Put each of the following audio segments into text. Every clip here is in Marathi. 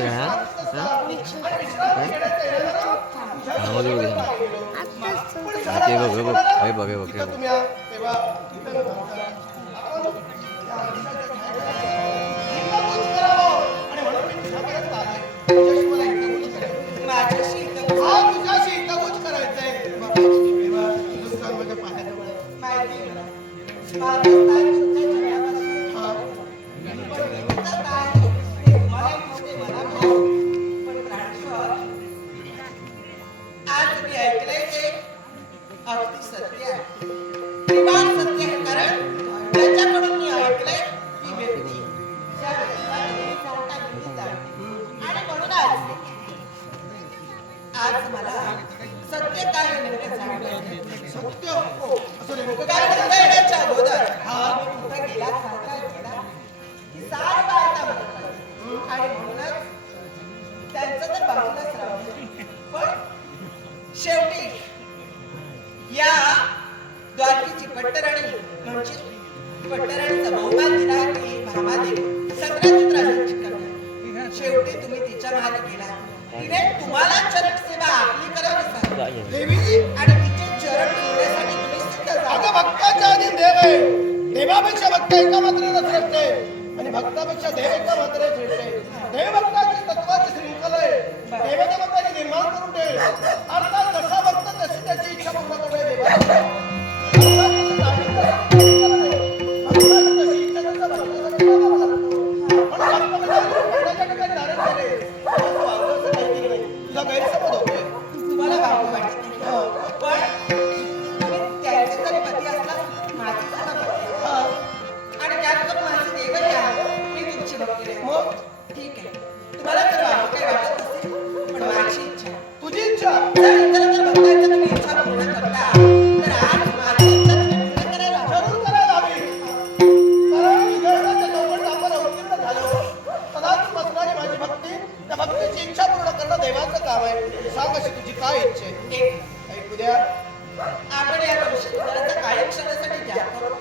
का काय हा? हा मध्ये बघ हा बघ हे बघ हे बघ हे बघ द्वारकीची पट्टराणी म्हणजे पट्टराणीचा बहुमान दिला की संग्राजित राजांची कन्या. शेवटी तुम्ही तिच्यामागे गेला तिने तुम्हाला चरण सेवा आपली करावी सांगितली देवी आणि तिचे चरण धुण्यासाठी तुम्ही सिद्ध झाला अगं भक्ताच्या आधी देव आहे. देवापेक्षा भक्त एका मात्रेनं श्रेष्ठ आणि भक्तापेक्षा देव एका मात्रे श्रेष्ठ आहे. देव भक्ताची तत्वाची शृंखला आहे. देवदेवताने निर्माण करून ठेवले. काय इच्छा आहे एक, ऐकू द्या आपण या उदराचा काही क्षणासाठी त्याग करू.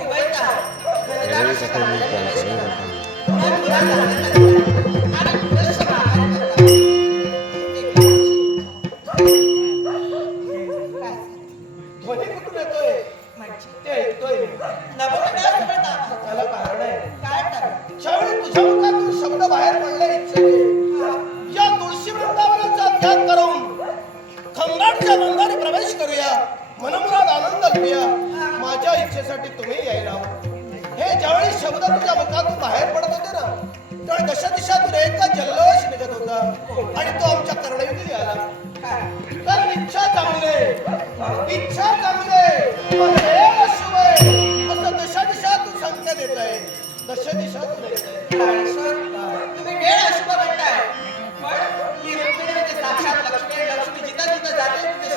उभयत आहात. प्रवेश करा. माझ्या इच्छेसाठी तुम्ही यायला हे ज्यावेळी शब्द तुझ्या मुखातून बाहेर पडत होते ना त्यावेळी दश दिशातून एकदा जल्लोष निघत होता आणि तो आमच्या कर्णयुगी आला. काय? कारण इच्छा चांगले इच्छा चांगले असं दशा दिशातून संख्या देत आहे दश दिशातून येत आहे तुम्ही वेळ अशुभ म्हणताय. पण ही रुक्मिणी म्हणजे साक्षात लक्ष्मी लक्ष्मी जिथं जिथं जाते तिथे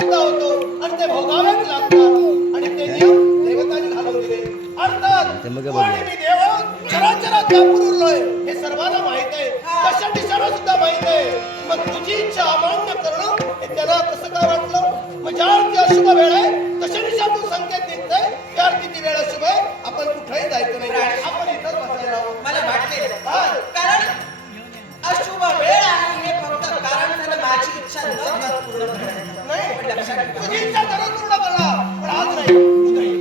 सुद्धा होतो. आणि ते भोगावेच लागतात. आणि ते नियम देवतांनी अर्थात ते तू मी देव चराचरात उरलोय हे सर्वांना माहीत आहे. तशा दिशांना सुद्धा माहीत आहे. मग तुझी इच्छा अमान्य करणं हे त्यांना कसं काय वाटलं? मग ज्या अर्थी अशुभ वेळ आहे तशा दिशातून संकेत निघतंय त्या अर्थी ती वेळ अशुभ आहे? आपण कुठेही जायचं नाही. पूर्ण पण आज नाही.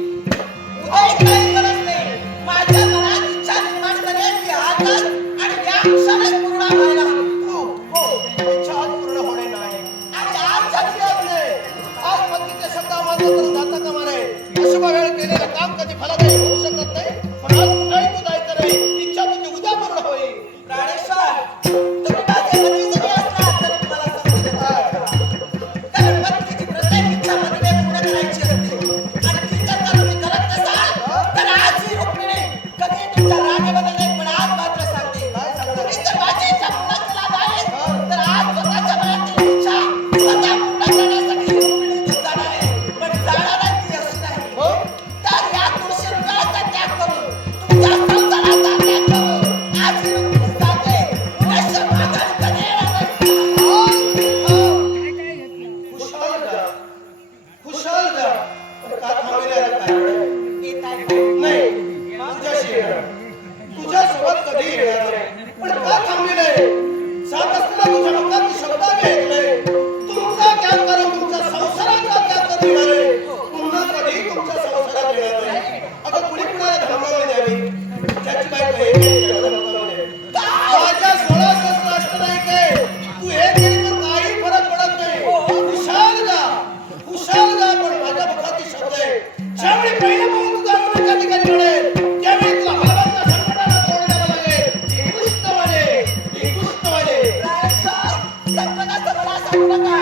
काही गरज नाही. माझ्या मनात इच्छा निर्माण झाली ती आजच आणि त्या क्षणात पूर्ण व्हायला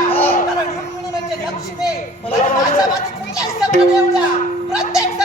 कारण रुक्मिणी लक्ष्मी आणि माझ्या मातीत कुठल्याही संकट येऊ प्रत्येक